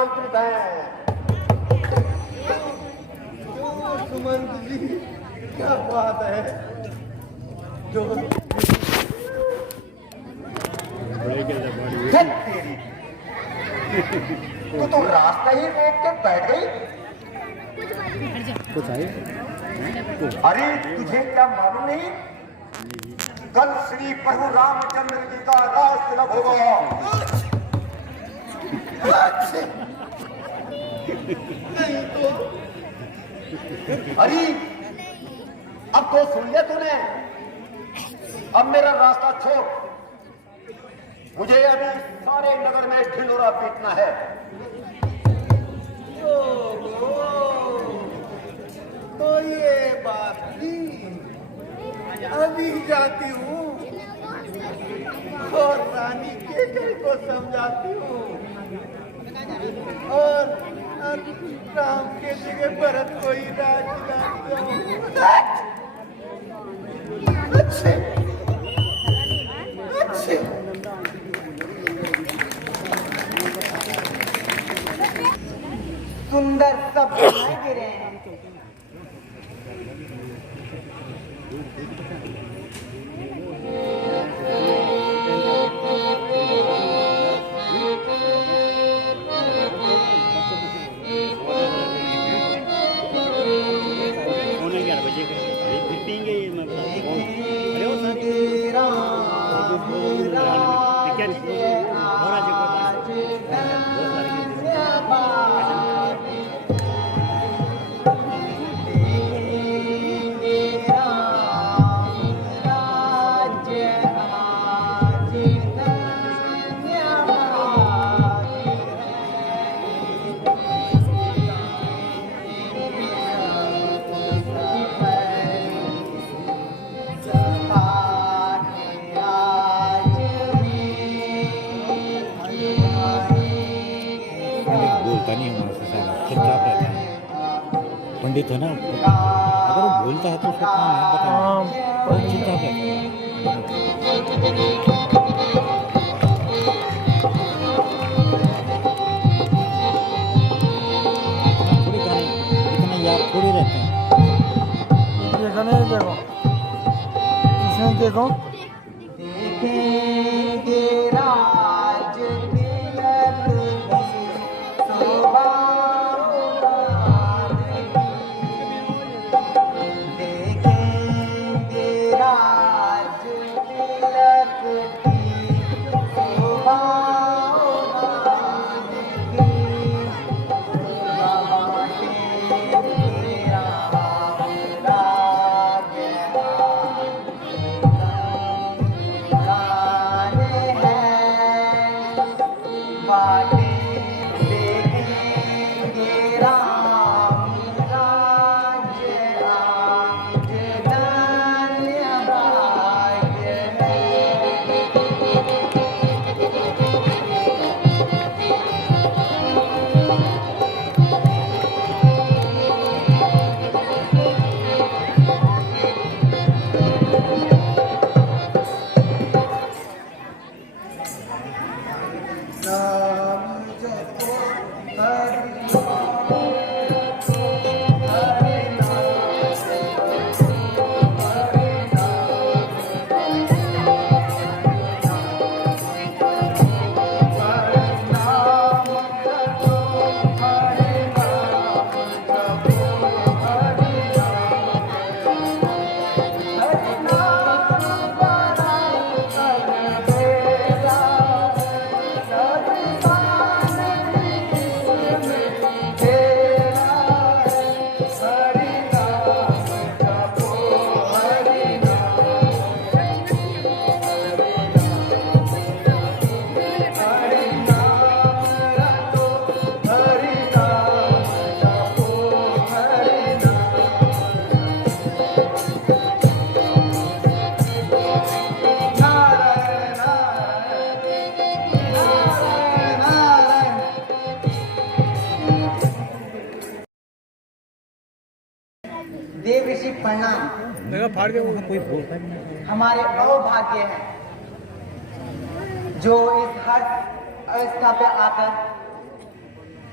आमंत्रित हैं। सुमंत जी, क्या बात है जो तेरी तो रास्ता ही रोक के बैठ गई। कुछ आए? अरे तुझे क्या मालूम नहीं, कल श्री प्रभु रामचंद्र जी का राज तिलक होगा। नहीं तो अरे अब तो सुन लिया तूने, अब मेरा रास्ता छोड़, मुझे अभी सारे नगर में ढिंढोरा पीटना है। तो ये बात थी, अभी जाती हूँ और रानी के को समझाती हूँ और राम के जगह भरत को ही राज दिलाता हूँ। अच्छे अच्छे सुंदर सब बनाए गिरे हैं। पंडित है ना, अगर वो बोलता है तो उसका काम है बताना, चुपचाप थोड़ी गाने इतना याद थोड़ी रहते हैं। ये गाने देखो, इसमें देखो देखेंगे राज तिलक की शोभा, देव ऋषि प्रणाम। कोई बोलता है हमारे अहोभाग्य हैं जो इस हर अवस्था पे आकर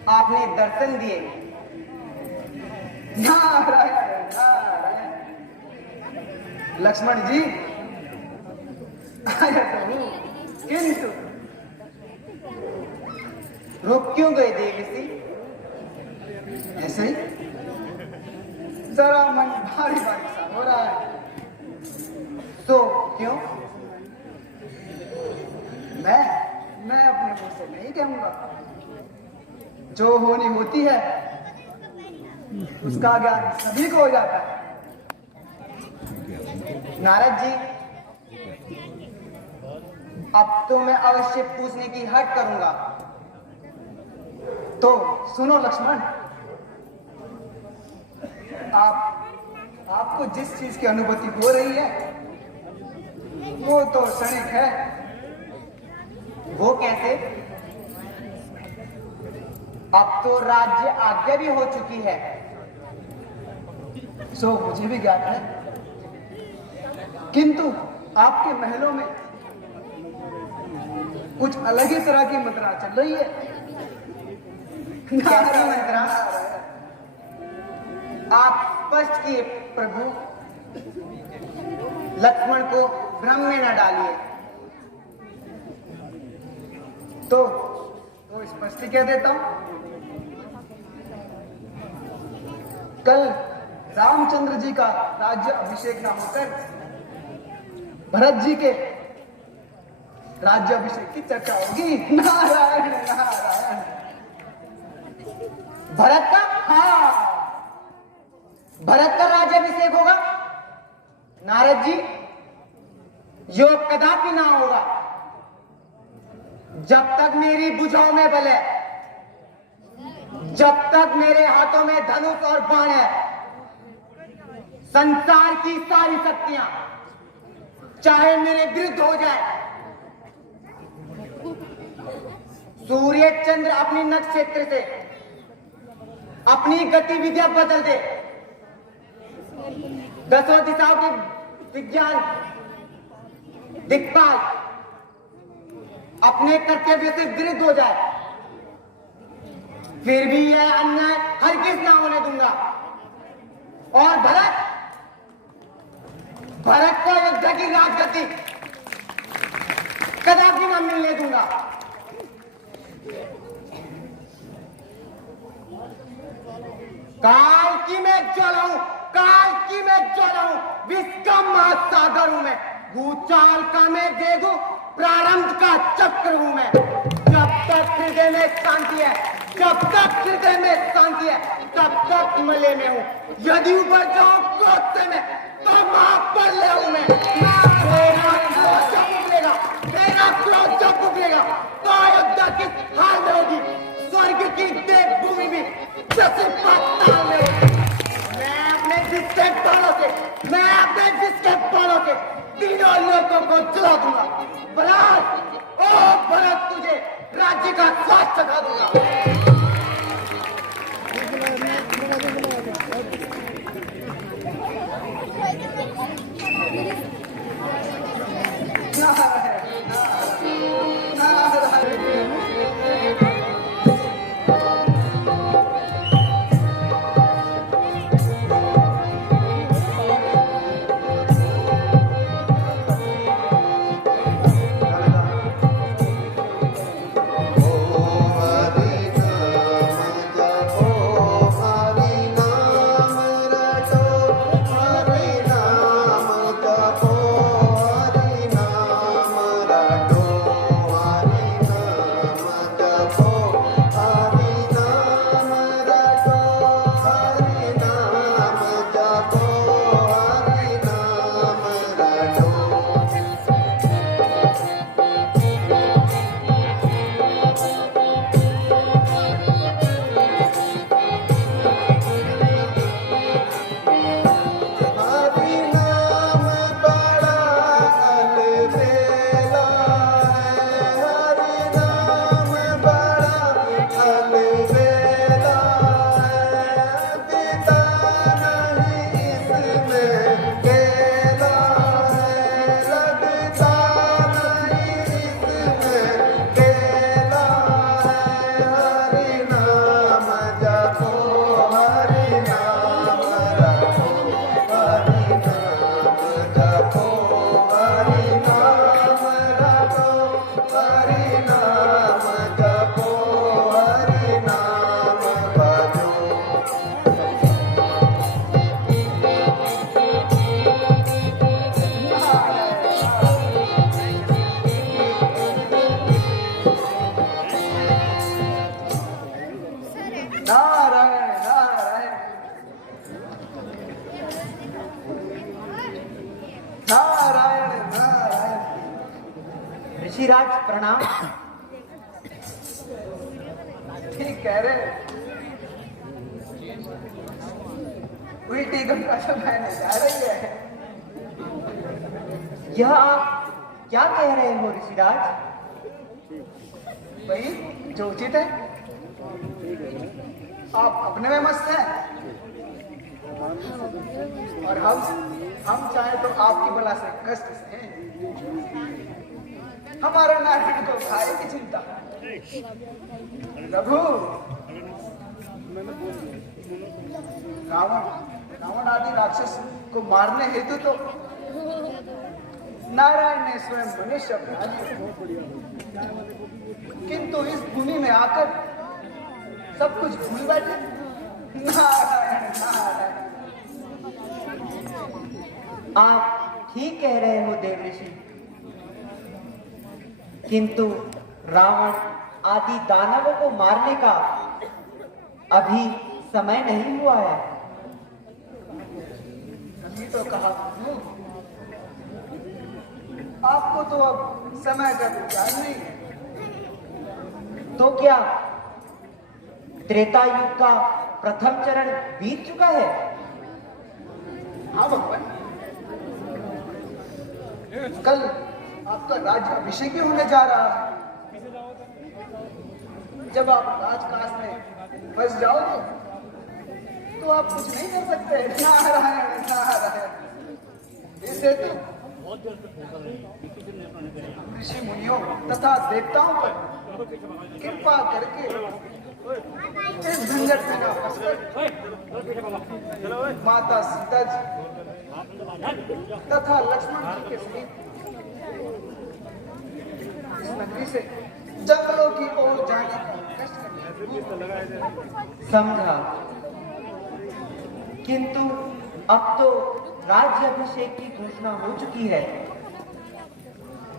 आपने दर्शन दिए। नारायण नारायण। लक्ष्मण जी आया तो हूँ, किंतु रुक क्यों गए देवसी? ऐसे ही जरा मन भारी भारी सा हो रहा है। तो क्यों? मैं अपने मुंह से नहीं कहूंगा। जो होनी होती है उसका ज्ञान सभी को हो जाता है। नारद जी, अब तो मैं अवश्य पूछने की हट करूंगा। तो सुनो लक्ष्मण, आपको जिस चीज की अनुभूति हो रही है वो तो क्षणिक है। वो कैसे? अब तो राज्य आज्ञा भी हो चुकी है। सो मुझे भी ज्ञात है, किंतु आपके महलों में कुछ अलग ही तरह की मुद्रा चल रही है। कैसी मंत्रा? आप स्पष्ट किए प्रभु, लक्ष्मण को भ्रम में न डालिए। तो स्पष्ट कह देता हूं, कल रामचंद्र जी का राज्य अभिषेक न होकर भरत जी के राज्य अभिषेक की चर्चा होगी। नारायण नारायण। भरत का? हाँ, भरत का राज्याभिषेक होगा। नारद जी, यो कदापि ना होगा जब तक मेरी भुजाओं में बल है, जब तक मेरे हाथों में धनुष और बाण है। संसार की सारी शक्तियां चाहे मेरे विरुद्ध हो जाए, सूर्य चंद्र अपनी नक्षत्र से अपनी गतिविधियां बदल दे, दसों दिशाओं के विज्ञान दिक्पाल अपने कर्तव्य से विरुद्ध हो जाए, फिर भी यह अन्याय हरगिज ना होने दूंगा। और भरत को अयोध्या की राजगद्दी कदापि न मिलने दूंगा। काल की मैं ज्वाला हूं, काल की मैं ज्वाला हूं, विष का महासागर हूं मैं, भूचाल का मैं वेग हूं, प्रारंभ का चक्र हूं मैं। जब तक हृदय में शांति है, जब तक हृदय में शांति है, तब तक मले में हूं। यदि ऊपर जाऊं क्रोध से मैं, तो महाप्रलय हूं मैं। मेरा क्रोध जब उगलेगा, मेरा क्रोध जब उगलेगा, तो अयोध्या किस हाल में होगी, स्वर्ग की देवभूमि भी जैसे पाताल में होगी। मैं अपने जिसके बाणों से तीनों लोगों को जला दूंगा। भरत, ओ भरत, तुझे राज्य का स्वाद चखा दूंगा। ओ हरि नारायण नारायण नारायण नारायण। ऋषिराज प्रणाम। ठीक कह रहे, उल्टी गंगा से बहने जा रही है। यह आप क्या कह रहे हो ऋषिराज? भाई जो उचित है, आप अपने में मस्त हैं और हम चाहे तो आपकी बला से कष्ट से हमारा नारायण को भाई की चिंता। प्रभु रावण आदि राक्षस को मारने हेतु तो नारायण ने स्वयं मनुष्य अपना लिया, किंतु इस भूमि में आकर सब कुछ भूल बैठे। नारायण नारायण। आप ठीक कह रहे हो देव ऋषि, किंतु रावण आदि दानवों को मारने का अभी समय नहीं हुआ है। अभी तो कहा आपको तो अब समय का ज्ञान नहीं है। तो क्या त्रेता युग का प्रथम चरण बीत चुका है? हाँ भगवान, कल आपका राज्य अभिषेक ही होने जा रहा है। जब आप राजकाज में फंस जाओगे तो आप कुछ नहीं कर सकते। नारायण नारायण। इसे तो ऋषि मुनियों तथा देवताओं पर कृपा करके इस झंझट में ना फंसकर माता सीता जी तथा लक्ष्मण जी के सहित इस नगरी से जंगलों की ओर जाने का कष्ट करना। समझा, किंतु अब तो राज्य अभिषेक की घोषणा हो चुकी है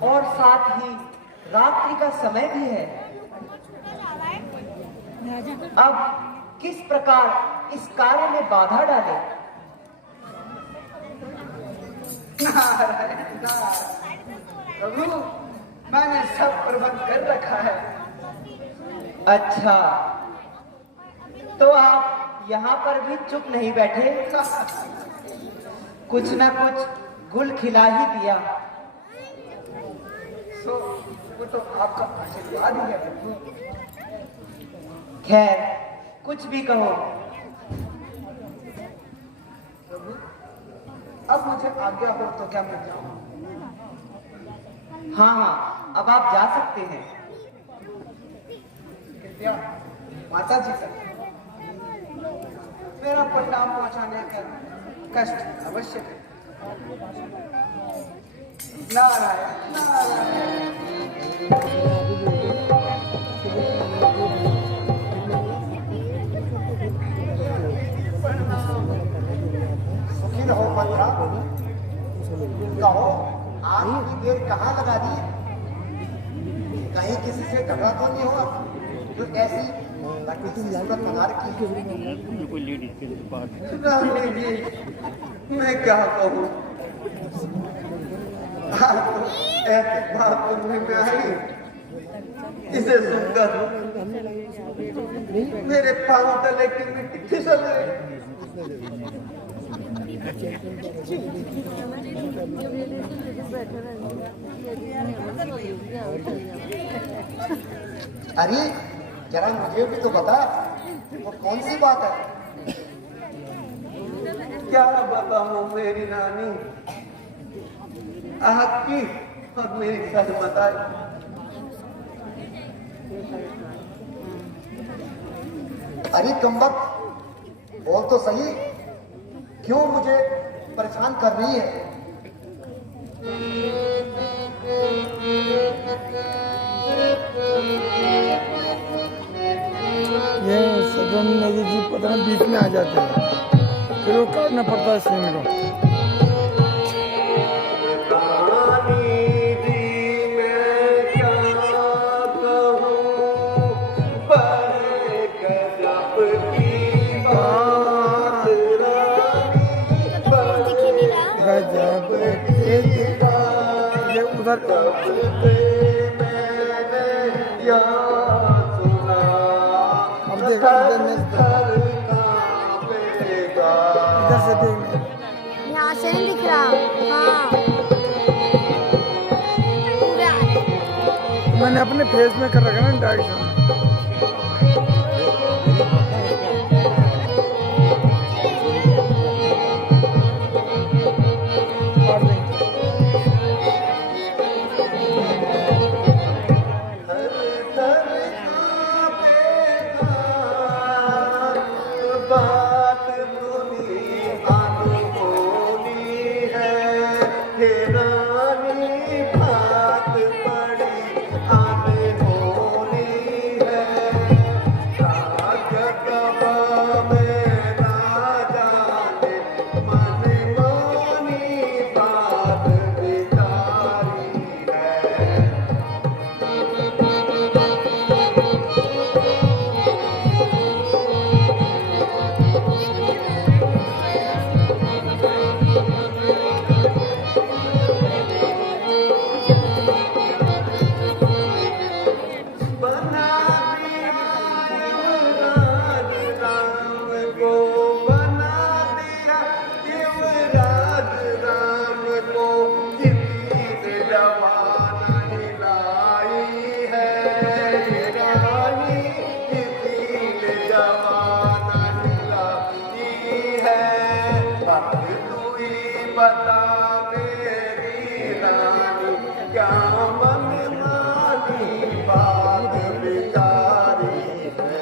और साथ ही रात्रि का समय भी है। अब किस प्रकार इस कार्य में बाधा डाले? नारायण नारायण। प्रभु मैंने सब प्रबंध कर रखा है। अच्छा, तो आप यहाँ पर भी चुप नहीं बैठे, कुछ न कुछ गुल खिला ही दिया। सो वो तो आपका आशीर्वाद ही है प्रभु। खैर, कुछ भी कहो। प्रभु अब मुझे आज्ञा हो तो क्या मैं जाऊं? हाँ हाँ, अब आप जा सकते हैं। कृपया माता जी तक मेरा परिणाम पहुंचाने का कष्ट अवश्य करें। नारायण नारायण। सुखी रहो मंत्रा। कहो आज की देर कहाँ लगा दी? कहीं किसी से झगड़ा तो नहीं हुआ जो ऐसी सूरत बना रखी? रानी जी, मैं क्या कहूँ, ऐसी बात सुनने में आई इसे सुनकर मेरे पांव तले की मिट्टी फिसल गई। अरे जरा मुझे भी तो बता, वो कौन सी बात है? क्या बताऊं मेरी रानी, आपकी और मेरी सहमत आई। अरे कमबख्त, बोल तो सही, क्यों मुझे परेशान कर रही है? ये सदन नदी जी पता नहीं बीच में आ जाते हैं, फिर वो काटना पड़ता है सीन को। कहूँ बड़े गजब देख, इधर से देख। यहाँ से नहीं दिख रहा। हाँ पूरा मैंने अपने फेस में कर रखा ना डायरेक्ट। बता मेरी रानी क्या मन मानी बात बिचारी है।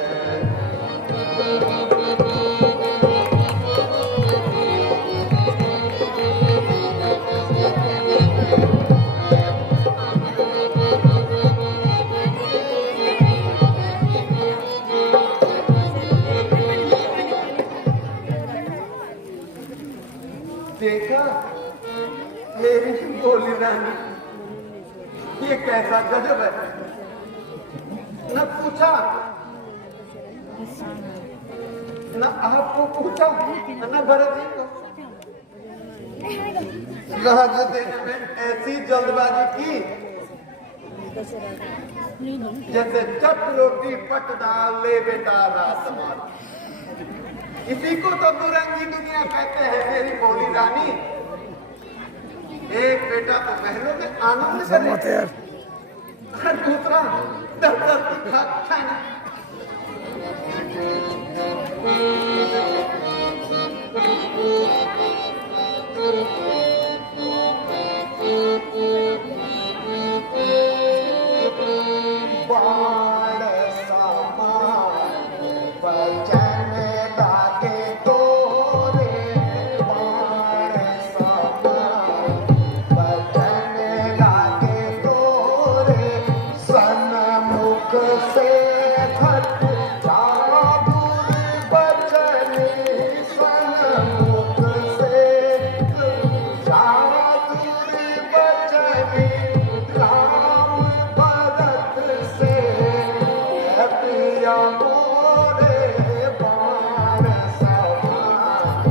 देखा मेरी बोली रानी, ये कैसा गजब है। न पूछा न आपको पूछा न भरत जी को। राज देने में ऐसी जल्दबाजी की जैसे चट रोटी पट डाल ले बेटा राजकुमार। इसी को तो दुरंगी दुनिया कहते हैं मेरी भोली रानी। एक बेटा तो महलों में आनंद करे और दूसरा दर दर की खाना। बाण समान बचन लागे तोरे, बाण समान बचन लागे तोरे, सन्मुख से हट जादूर बचन, सन्मुख से जादूर बचन, राम भरत से प्रिया मोरे बाण समान।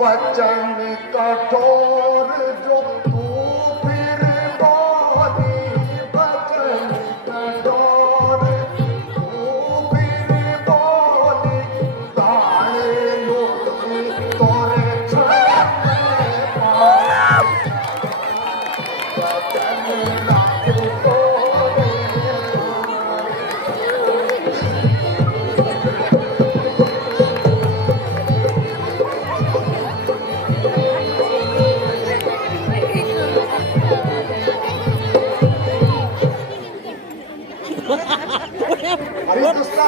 वचन कठोर जो तू फिर बोली, वचन कठोर तू फिर बोली, ताले लुकी तोरे छाते पार, वचन लागे तोरे। अरे दूसरा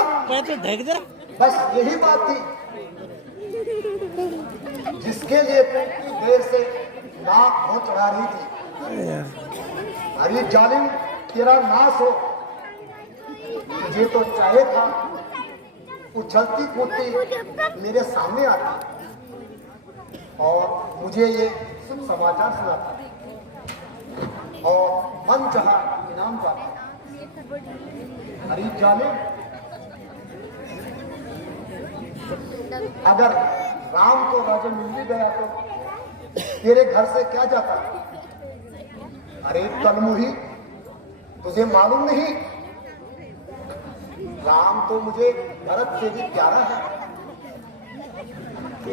बस यही बात थी जिसके लिए इतनी देर से नाक हो चढ़ा रही थी। अरे जालिम तेरा नाश हो, तुझे तो चाहे था उछलती कूदती मेरे सामने आती और मुझे ये समाचार सुनाता और मन चाहा इनाम पाता। अरे जालिम, अगर राम को राजा मिल भी गया तो तेरे घर से क्या जाता? अरे कलमुही, तुझे मालूम नहीं, राम तो मुझे भरत से भी प्यारा है।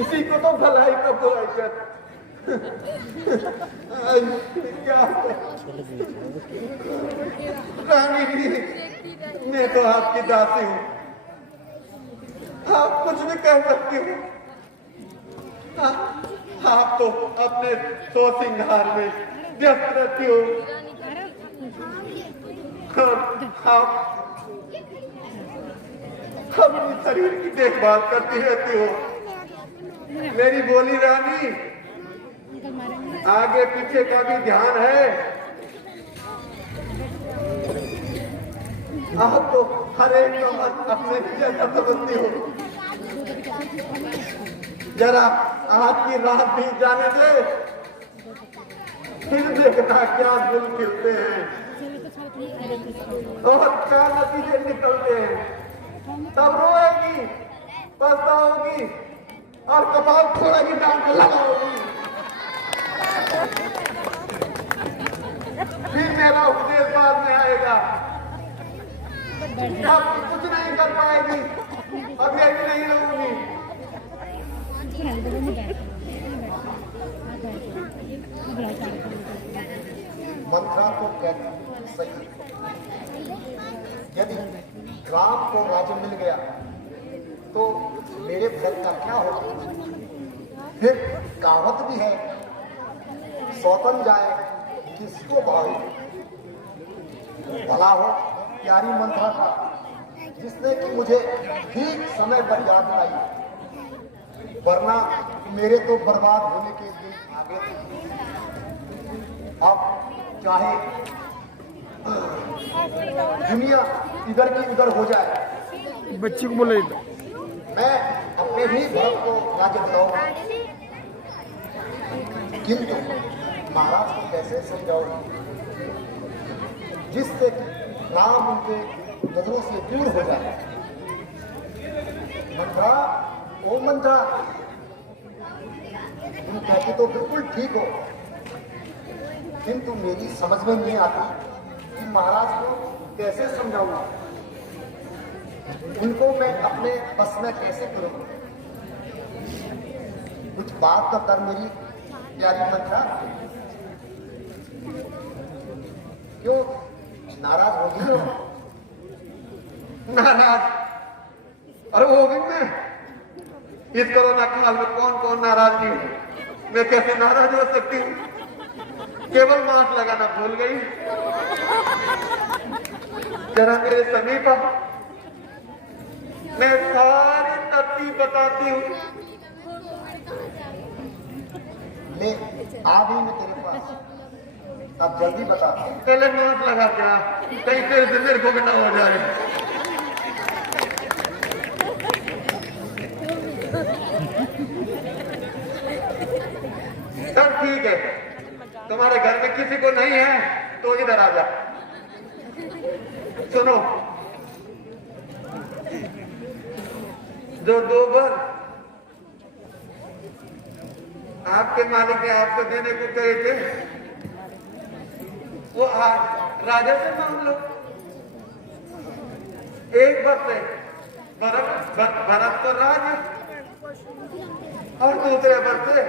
इसी को तो भलाई का बुराई कर। क्या रानी जी, मैं तो आपकी दासी हूँ, आप कुछ भी कह सकती हो। आप तो अपने सो सिंगार में व्यस्त रहती हो और आप अपनी शरीर की देखभाल करती रहती हो। मेरी बोली रानी, आगे पीछे का भी ध्यान है। आप तो हर एक का मन अपने जैसा समझती हो। जरा आज की रात भी जाने दे, फिर देखना क्या गुल खिलते हैं और क्या नतीजे निकलते हैं। तब रोएगी, पछताओगी और कपाल फोड़ेगी, डांट के लगाओगी। फिर मेरा उपदेश बाद में आएगा। अब कुछ नहीं कर पाएगी, अब यही नहीं रहूंगी। मंत्रा तो कहती सही, यदि राम को राज्य मिल गया तो मेरे घर का क्या होगा? फिर कहावत भी है, सौतन जाए किसको भावे। भला हो प्यारी मंत्रा का, जिसने कि मुझे ठीक समय पर याद आई, वरना मेरे तो बर्बाद होने के दिन आगे थे। अब चाहे दुनिया इधर की उधर हो जाए, बच्ची को बोले तो मैं अपने ही भरत को राज्य दिलाऊंगा। किंतु महाराज को कैसे समझाऊंगा, जिससे राम उनके नजरों से दूर हो जाए। मंत्रा, ओ मंत्रा, तुम कहती तो बिल्कुल ठीक हो, किंतु मेरी समझ में नहीं आती कि महाराज को कैसे समझाऊंगा, उनको मैं अपने बस में कैसे करूं। कुछ बात तो कर मेरी प्यारी मंत्रा। क्यों नाराज हो गई हो? नाराज? अरे वो भी मैं, इस कोरोना काल में कौन कौन नाराज नहीं है। मैं कैसे नाराज हो सकती हूँ? केवल मास्क लगाना भूल गई। जरा मेरे समीप आ, मैं सारी तरतीब बताती हूँ। ले आ गई मैं तेरे पास, अब जल्दी बता। पहले मास्क लगा क्या, कहीं फिर से मेरे को भी ना हो जाए। सब ठीक है, तुम्हारे घर में किसी को नहीं है तो इधर आ जा। सुनो, जो 2 बार आपके मालिक ने आपको देने को कहे थे, वो आज राजा से मांग लो। एक बार से भरत को राज, और दूसरे बार से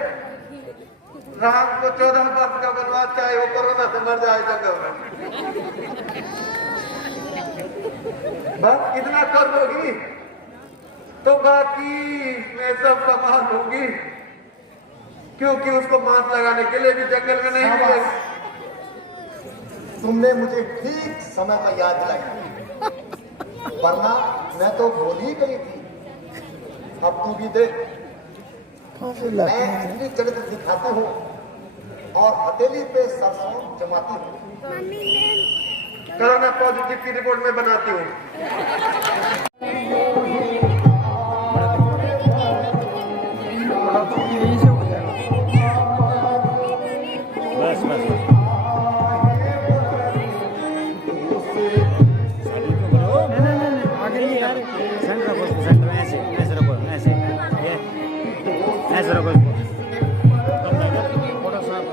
राम को 14 वर्ष का वनवास, चाहे वो कोरोना से मर जाए जगह में। बस इतना कर दोगी तो बाकी मैं सब संभाल लूंगी, क्योंकि उसको मास्क लगाने के लिए भी जंगल में नहीं मिलेगा। तुमने मुझे ठीक समय पर याद दिलाई, वरना मैं तो भूल ही गई थी। अब तू भी देख, मैं इतनी चरित्र दिखाती हूँ और हथेली पे सरसों जमाती हूँ। कोरोना पॉजिटिव की रिपोर्ट में बनाती हूँ। यही से हो जाएगा। बस बस नहीं, आगे नहीं यार। सेंटर रखो, सेंटर में ऐसे ऐसे रखो, ऐसे ये इधर को फोटो साफ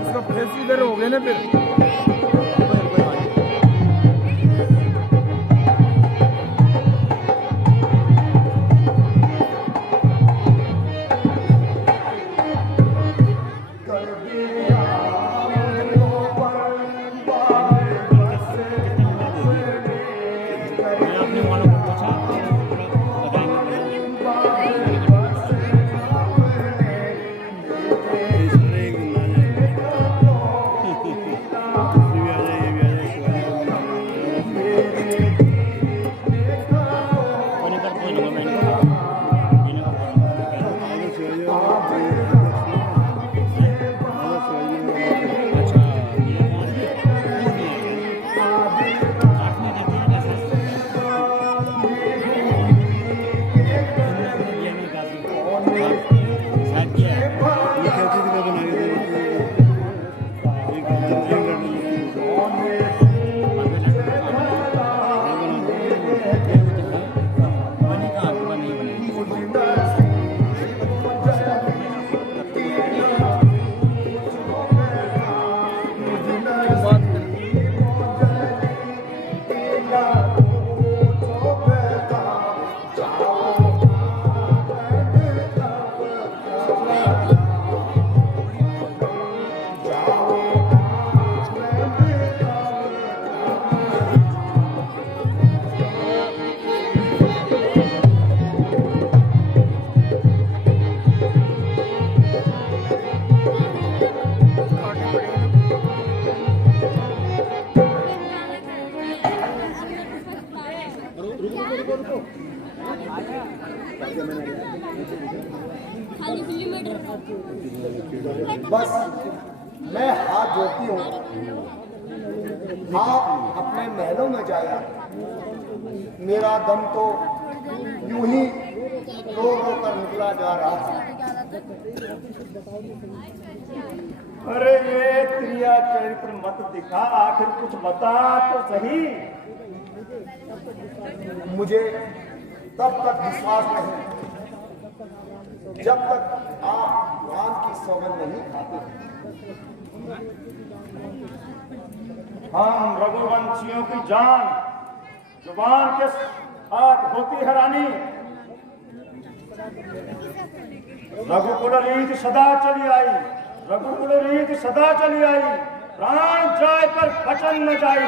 उसका फेस इधर हो गया ना फिर। आपने वालों को पूछा बस मैं हाथ जोड़ती हूँ, आप अपने महलों में जाया। मेरा दम तो यूं ही रो रो कर निकला जा रहा था। अरे ये क्रिया चरित्र मत दिखा, आखिर कुछ बता तो सही। मुझे तब तक विश्वास नहीं जब तक आप राम की सौगंध नहीं खाते। हम रघुवंशियों की जान जुबान के साथ होती है रानी। रघुकुल रीत सदा चली आई, रघुकुल रीत सदा चली आई, प्राण जाए पर वचन न जाए।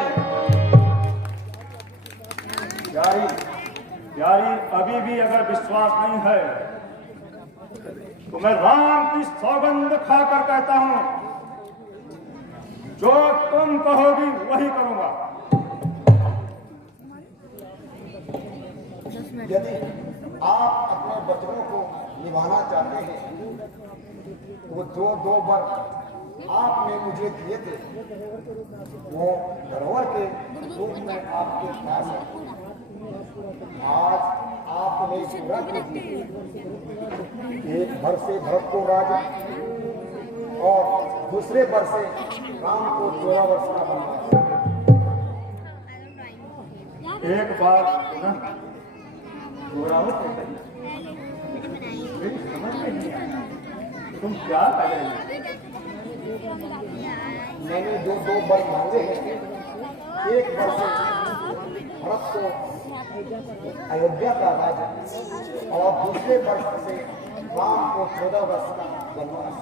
प्यारी प्यारी, अभी भी अगर विश्वास नहीं है तो मैं राम की सौगंध खाकर कहता हूं, जो तुम कहोगी वही करूंगा। यदि आप अपने वचनों को निभाना चाहते हैं तो जो 2 वर आपने मुझे दिए थे वो धरोहर के रूप में आपके पास है। आज आपने पूरा कर दिया। एक वर से भरत को राजा और दूसरे वर से राम को 14 वर्ष का बनवास। एक बात ना तुम क्या कह रहे हो? मैंने जो 2 वर मांगे हैं, एक वर से भरत को अयोध्या का राजा और दूसरे वर्ष से राम को 14 वर्ष का वनवास।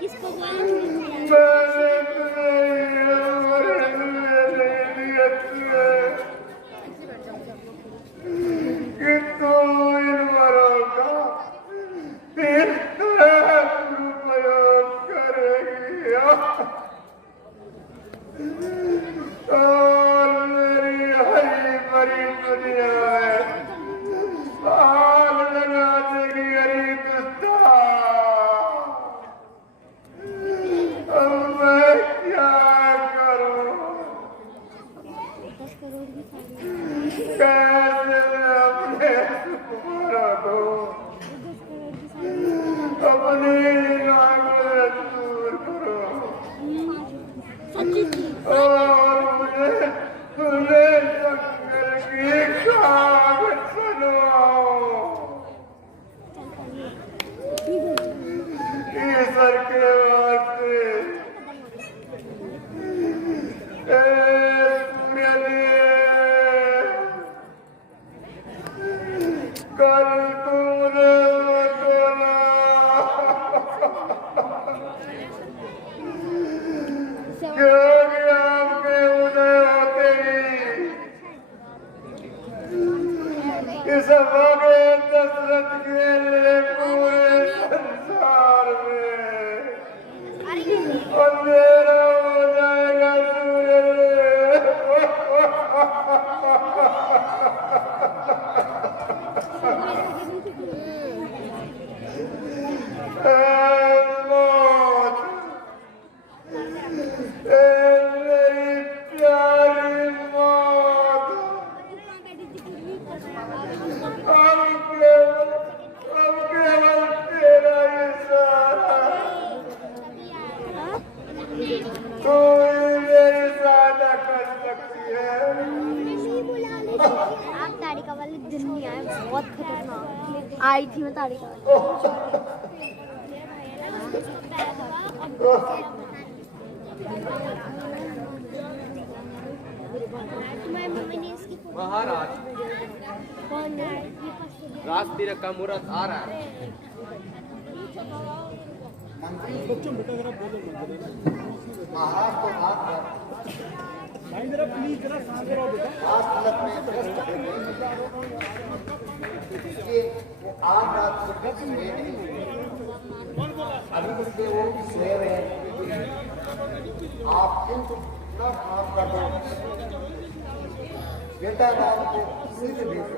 किसको बोला? और मेरी हरी भरी दुनिया है आग लगा देगी गरीब दुस्ता। अब मैं क्या करूं? कैसे मैं अपने सुखमरा को अपनी नागों दूर करूं और मुझे जंगल की कहावत सुनाओ। ईश्वर के वास्ते सूर्यदेव कल तूने बोला क्योंकि आपके उदय होते ही इस भगे दशरथ के लिए पूरे संसार में अंधेरा हो जाएगा सूर्यदेव। मौत मेरी प्यारी मौत अब केवल तेरा इशारा तू ही मेरी सहायता कर सकती है। आप तारिका वाली दुनिया है बहुत खतरनाक आई थी मैं तारिका वाली महाराज कौन है? राजतीर का मुहूर्त आ रहा है। महाराज को हाथ इसलिए वो आज रात से सोए नहीं। अभी से वो सोए हुए हैं। आप न काम कर दो बेटा राम को सिद्ध भेजो।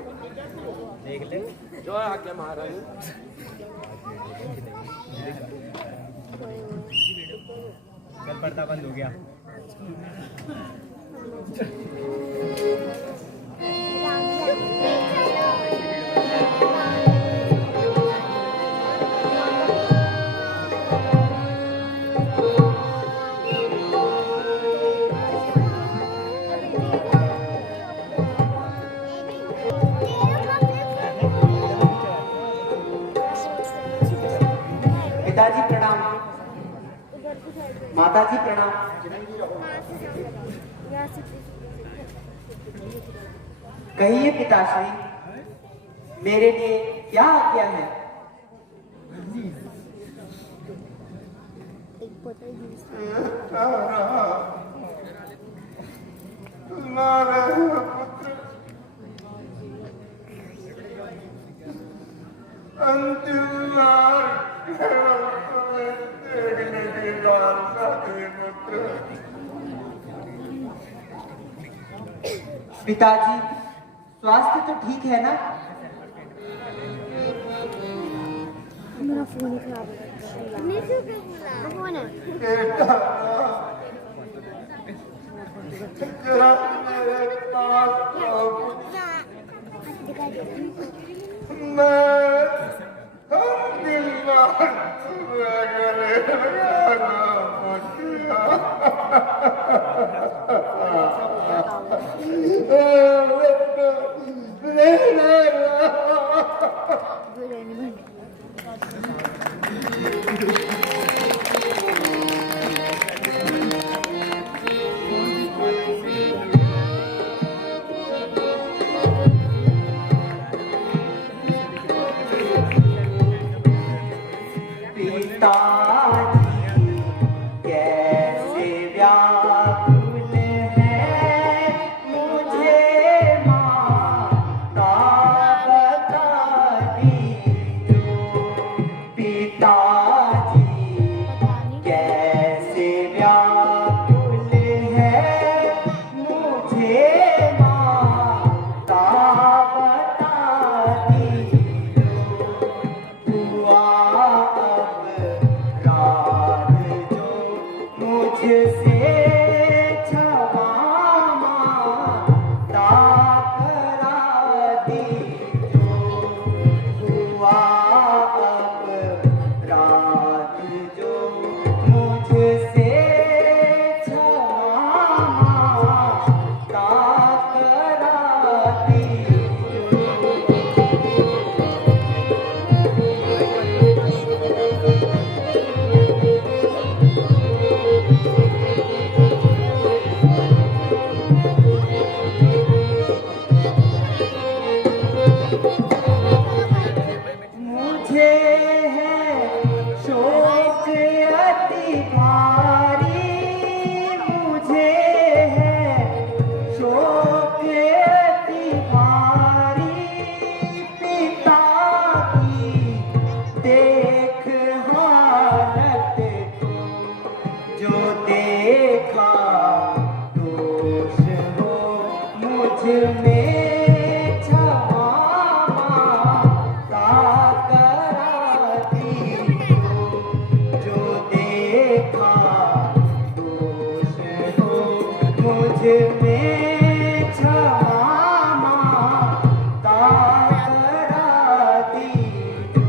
देख ले जो आज्ञा महारानी। कल पर्दा बंद हो गया। पिताजी प्रणाम। माताजी प्रणाम। कहिए पिताश्री मेरे लिए क्या आज्ञा है? अंतिम बार देखने की लालसा थी पुत्र। पिताजी स्वास्थ्य तो ठीक है ना? मेरा फोन खराब है। फोन है बेटा जरा मेरे पास आओ। मैं अंतिम बार तुम्हें गले लगाना पिताजी कैसे व्याकुल है मुझे माता बता दीजो। पिताजी कैसे व्याकुल है मुझे माता बता दीजो। हुआ अब रात जो मुझसे क्षमा माता करा दीजो। हुआ अब रात जो मुझसे क्षमा माता करा दीजो। मुझे है शोक अति भारी, मुझे है शोक अति भारी। पिता की देख हालत को जो देखा दोष हो मुझ में क्षमा माता करा दीजो। जो देखा दोष हो मुझ में क्षमा माता करा दीजो।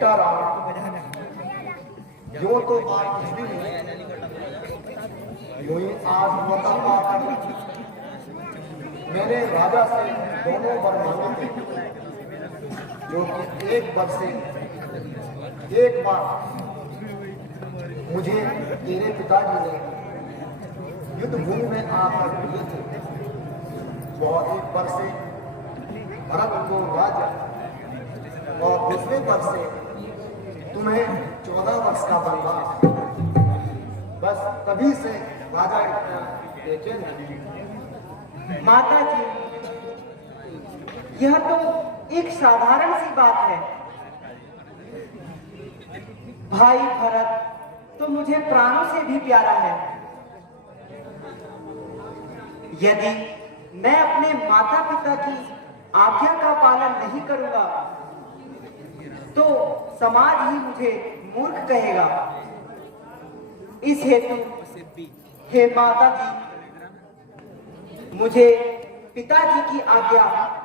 बेटा राम, यूं तो बात कुछ भी नहीं, यूं ही आज बता पाकर मैंने राजा से दोनों वर मांगे थे, जो कि एक वर से एक बार मुझे तेरे पिताजी ने युद्ध भूमि में आकर दिए थे, और एक वर से भरत को राज्य और दूसरे वर से तुम्हें 14 वर्ष का वनवास। बस तभी से राजा इतना बेचैन है। माता जी, यह तो एक साधारण सी बात है। भाई भरत तो मुझे प्राणों से भी प्यारा है। यदि मैं अपने माता पिता की आज्ञा का पालन नहीं करूंगा तो समाज ही मुझे मूर्ख कहेगा। इस हेतु हे माता जी, मुझे पिताजी की आज्ञा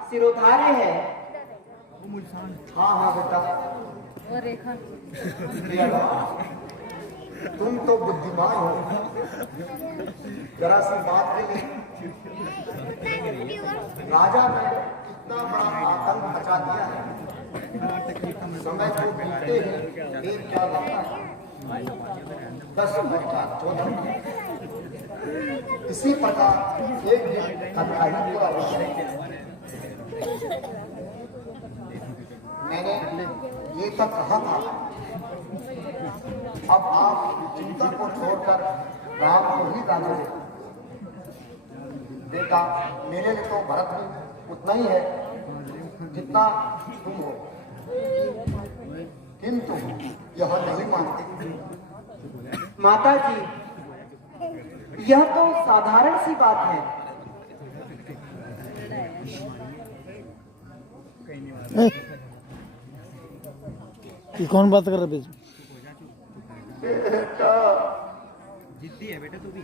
सिरोधार्य है। हाँ हाँ बेटा, तुम तो बुद्धिमान हो। जरा सी बात के लिए राजा ने इतना बड़ा आतंक मचा दिया है, समय को बीतते ही देर क्या लगता है। 10 बच्चा 14 इसी प्रकार एक दिन कथा ही पूरा हुआ। मैंने ये तक कहा था, अब आप चिंता को छोड़कर राम को ही राजा दे। बेटा, मेरे लिए तो भरत भी उतना ही है जितना तुम हो, किंतु यह नहीं मानते। माता जी, यह तो साधारण सी बात है। ये कौन बात कर रहा है बीच में? जिद्दी है बेटा तू भी।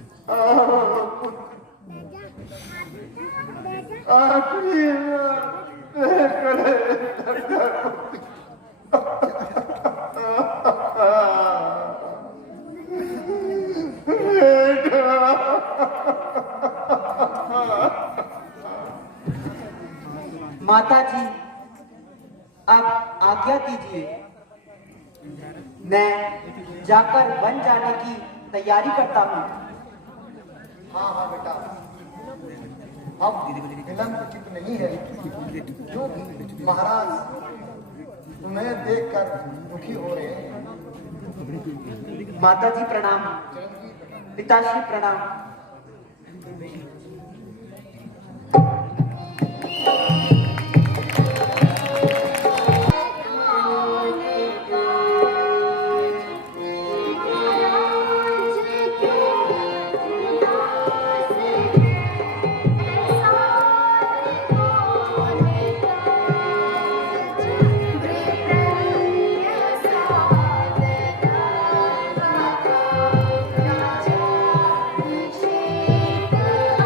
माता जी, अब आज्ञा दीजिए, मैं जाकर वन जाने की तैयारी करता हूँ। हाँ हाँ बेटा, अब विलंब उचित नहीं है, क्योंकि महाराज तुम्हें देखकर दुखी हो रहे हैं। माता जी प्रणाम, पिताश्री प्रणाम। राजा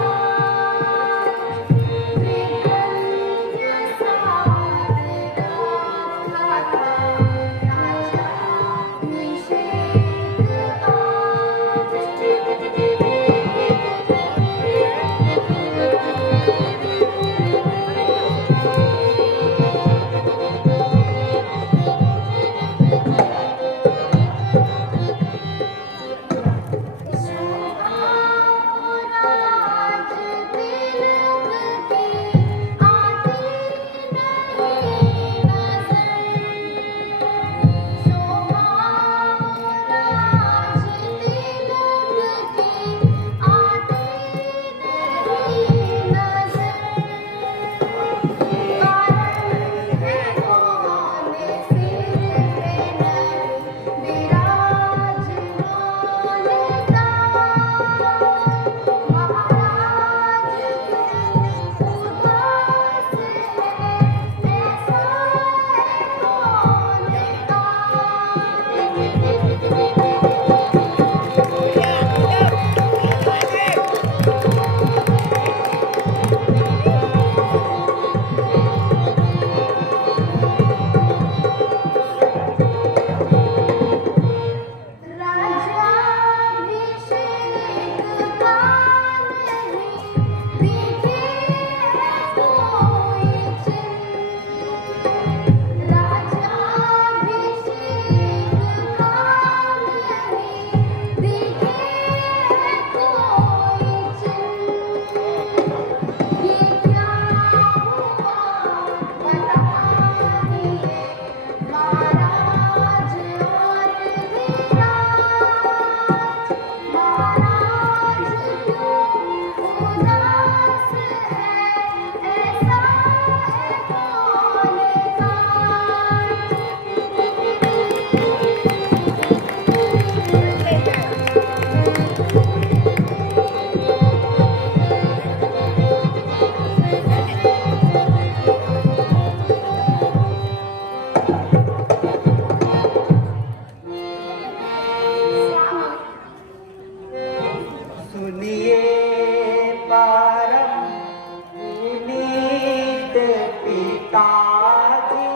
पिताजी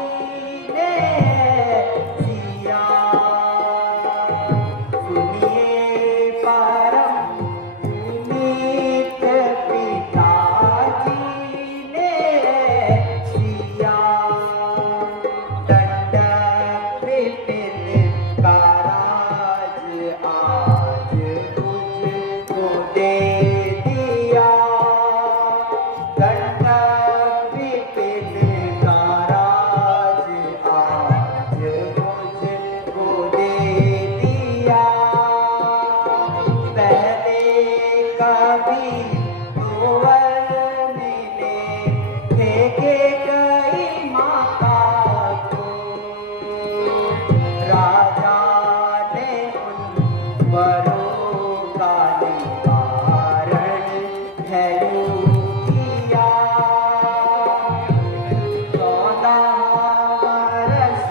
ने सिया सुनिए परम पुनीत पिताजी ने सिया दंड विपिन का राज आज मुझको दे दिया दंड विपिन का राज आज मुझको दे दिया पहले कभी गोवर्धन ने फेंके गई माता को राजा ने उन वरों का निवारण हेलू किया 14 वर्ष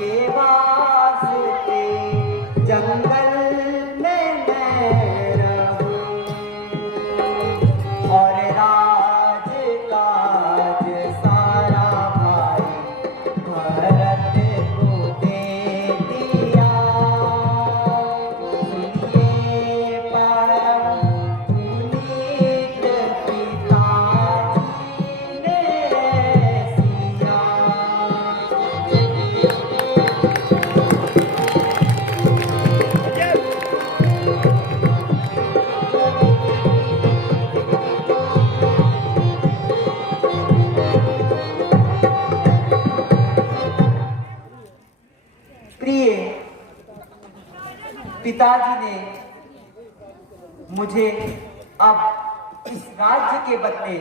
के वास्ते जंगल में मैं रहूं और राज काज सारा भाई भरत को दे दिया सुनिए परम पुनीत पिताजी ने सिया प्रिय पिताजी ने मुझे अब इस राज्य के बदले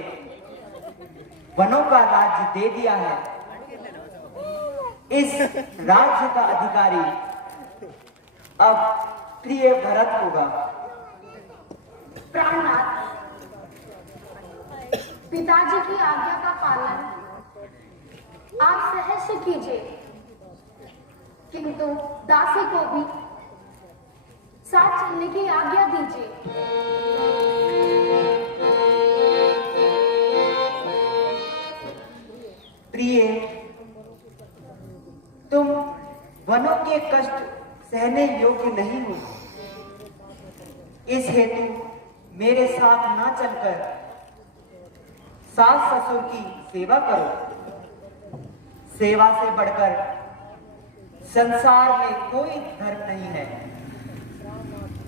वनों का राज्य दे दिया है इस राज्य का अधिकारी अब प्रिय भरत होगा प्राणनाथ, पिताजी की आज्ञा का पालन आप सहज से कीजिए, किंतु दासी को भी साथ चलने की आज्ञा दीजिए। प्रिय तुम वनों के कष्ट सहने योग्य नहीं हो इस हेतु मेरे साथ ना चलकर सास ससुर की सेवा करो सेवा से बढ़कर संसार में कोई धर्म नहीं है प्राणनाथ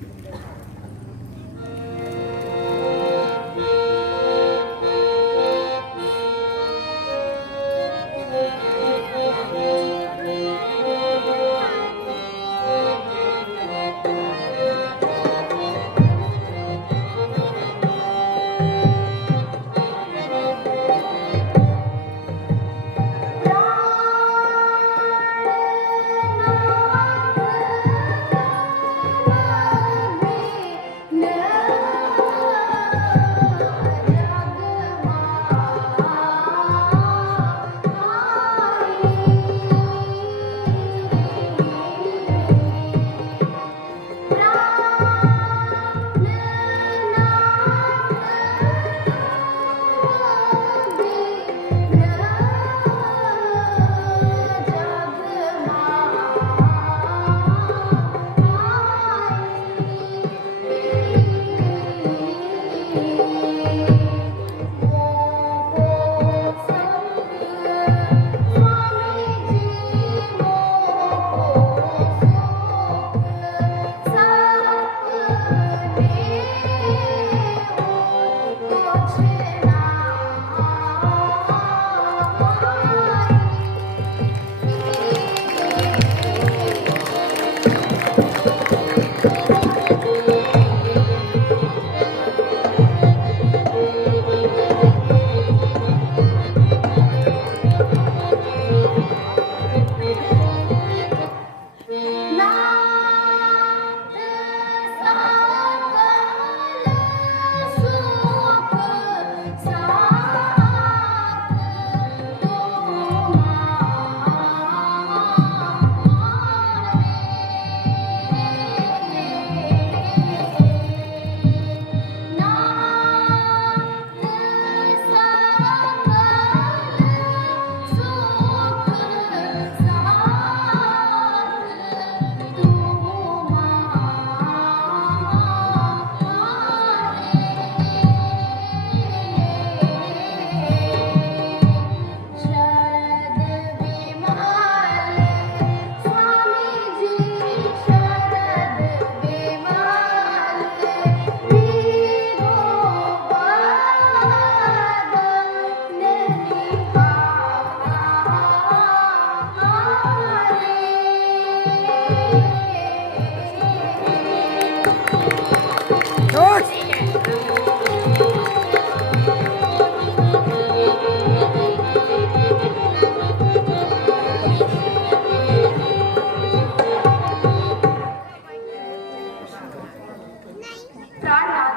प्राणनाथ,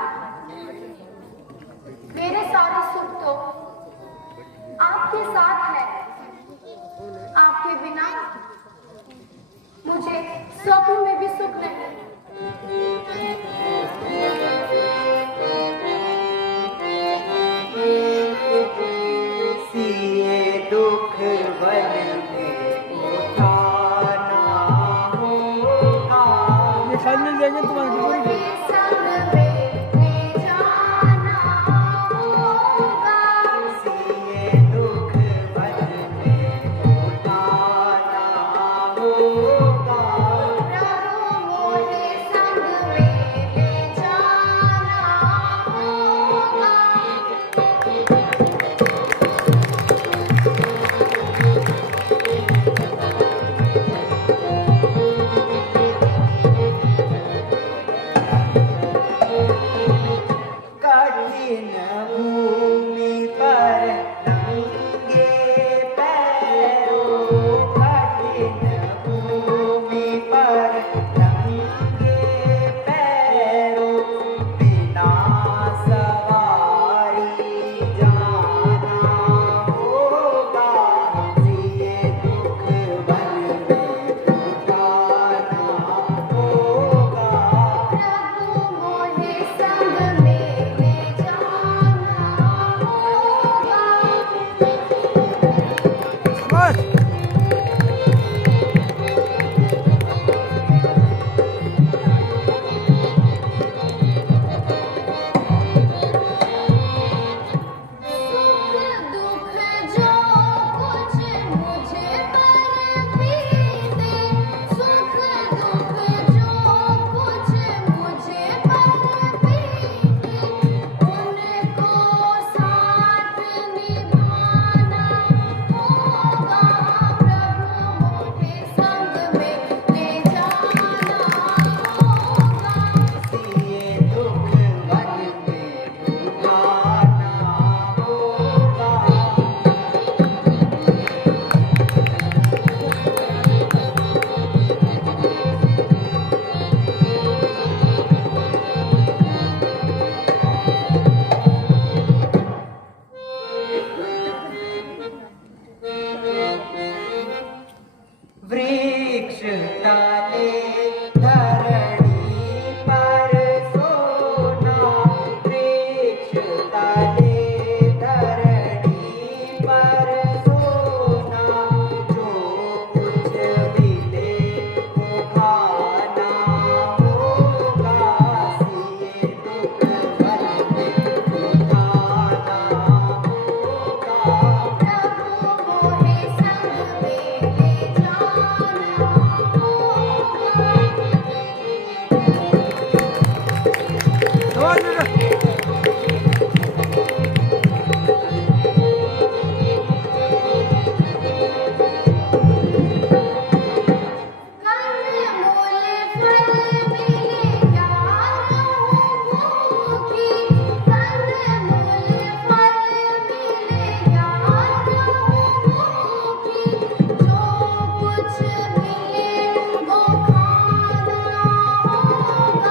मेरे सारे सुख तो आपके साथ है। आपके बिना मुझे स्वप्न में भी सुख नहीं। सिए दुख बन में उठाना होगा। ये खाली मिल जाएंगे तुम्हारे संग में ले जाना होगा। सिए दुख बन में उठाना होगा। प्रभु मोहे संग में ले जाना होगा। कठिन भूमि पर नंगे पैरों। कठिन भूमि पर नंगे पैरों। बिना सवारी जाना होगा। सिए दुख बन में उठाना होगा। प्रभु मोहे संग में ले जाना होगा। बस सुख दुख जो कुछ मुझे पर बीते। सुख दुख जो कुछ मुझे पर बीते। उनको साथ निभाना होगा। प्रभु मोहे संग में ले जाना होगा। सिए दुख बन में उठाना होगा। वृक्ष डाले धरणी पर सोना। वृक्ष डाले धरणी पर सोना। जो कुछ मिले वो खाना होगा। सिए दुख बन में उठाना होगा। प्रभु मोहे संग में ले जाना होगा। आवाज दे दे। कंदमूल फल मिले यार भूखी। कंदमूल फल मिले यार भूखी। जो कुछ मिले वो खाना होगा।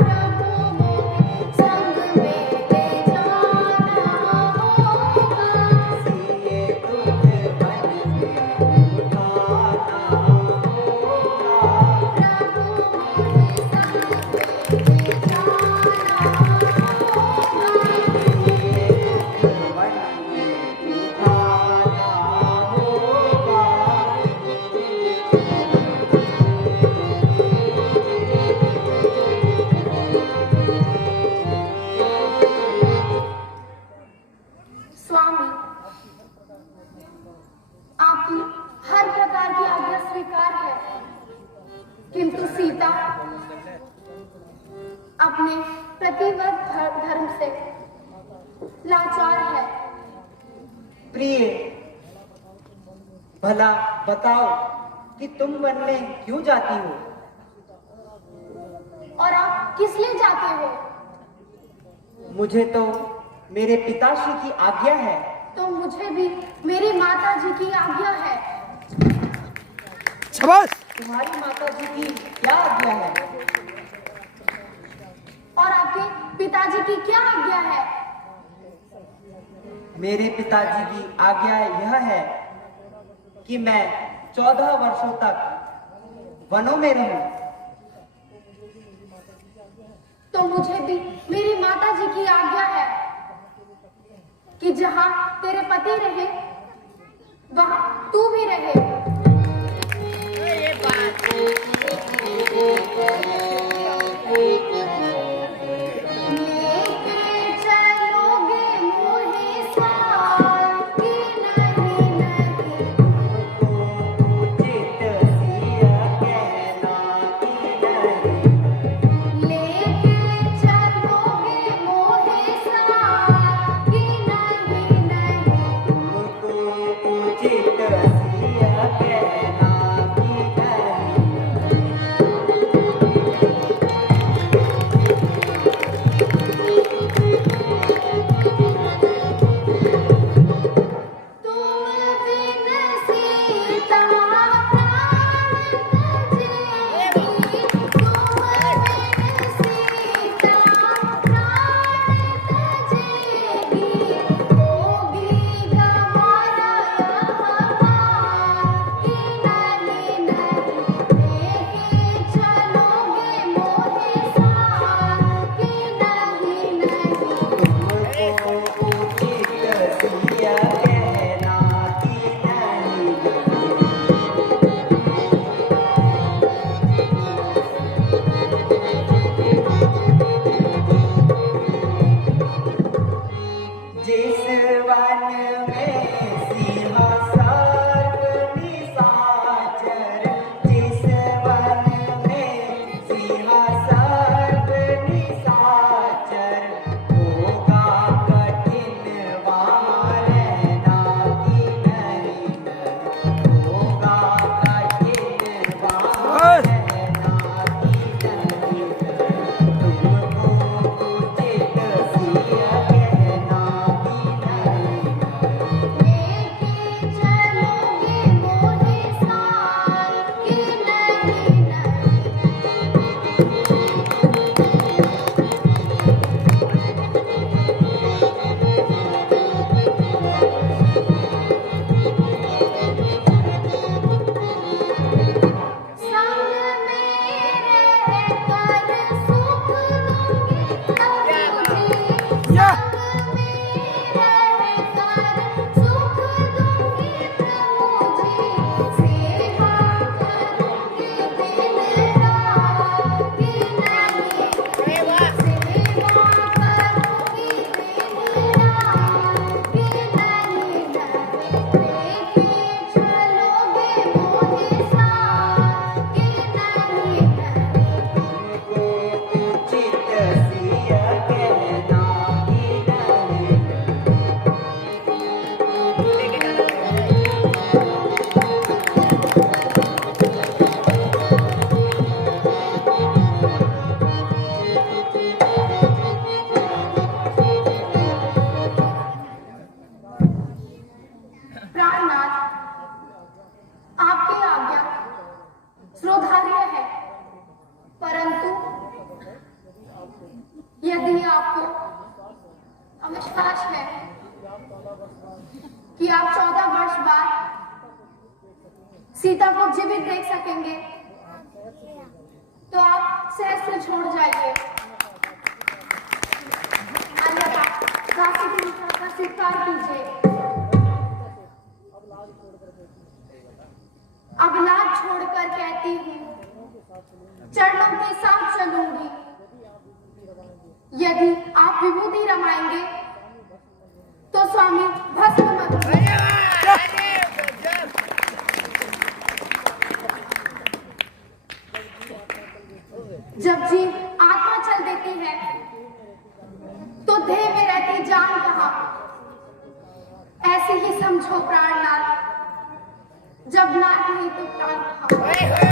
प्रभु मोहे संग में ले जाना होगा। सिए दुख बन में उठाना होगा। प्रभु मोहे संग में ले जाना होगा। सिए दुख बन में उठाना होगा। स्वामी, आपकी हर प्रकार की आज्ञा स्वीकार है। किंतु सीता अपने प्रतिबद्ध धर्म से लाचार है। प्रिय, भला बताओ कि तुम वन में क्यों जाती हो? और आप किस लिए जाते हो? मुझे तो मेरे पिताश्री की आज्ञा है। तो मुझे भी मेरी माता जी की आज्ञा है। शाबाश। तुम्हारी माता जी की क्या आज्ञा है? और आपके पिताजी की क्या आज्ञा है? मेरे पिताजी की आज्ञा यह है कि मैं 14 वर्षों तक वनों में रहूं। तो मुझे भी मेरी माता जी की आज्ञा है कि जहां तेरे पति रहे वहां तू भी रहे। यदि आपको अविश्वास है कि आप 14 वर्ष बाद सीता को जीवित देख सकेंगे तो आप सहज से छोड़ जाइए। अन्यथा काशी की निष्ठा का स्वीकार कीजिए। अब लाज छोड़कर कहती हूँ, चरणों के साथ चलूंगी। यदि आप विभूति रमाएंगे तो स्वामी भस्म मत। जब जीव आत्मा चल देती है तो देह में रहती जान कहाँ। ऐसे ही समझो प्राणनाथ, जब नाथ नहीं तो प्राण कहाँ।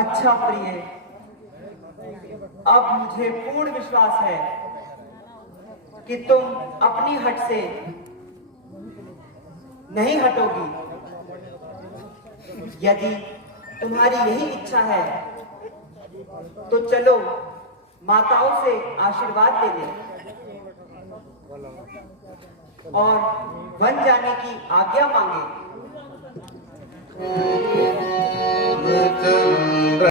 अच्छा प्रिय, अब मुझे पूर्ण विश्वास है कि तुम अपनी हट से नहीं हटोगी। यदि तुम्हारी यही इच्छा है तो चलो माताओं से आशीर्वाद ले लें और वन जाने की आज्ञा मांगे।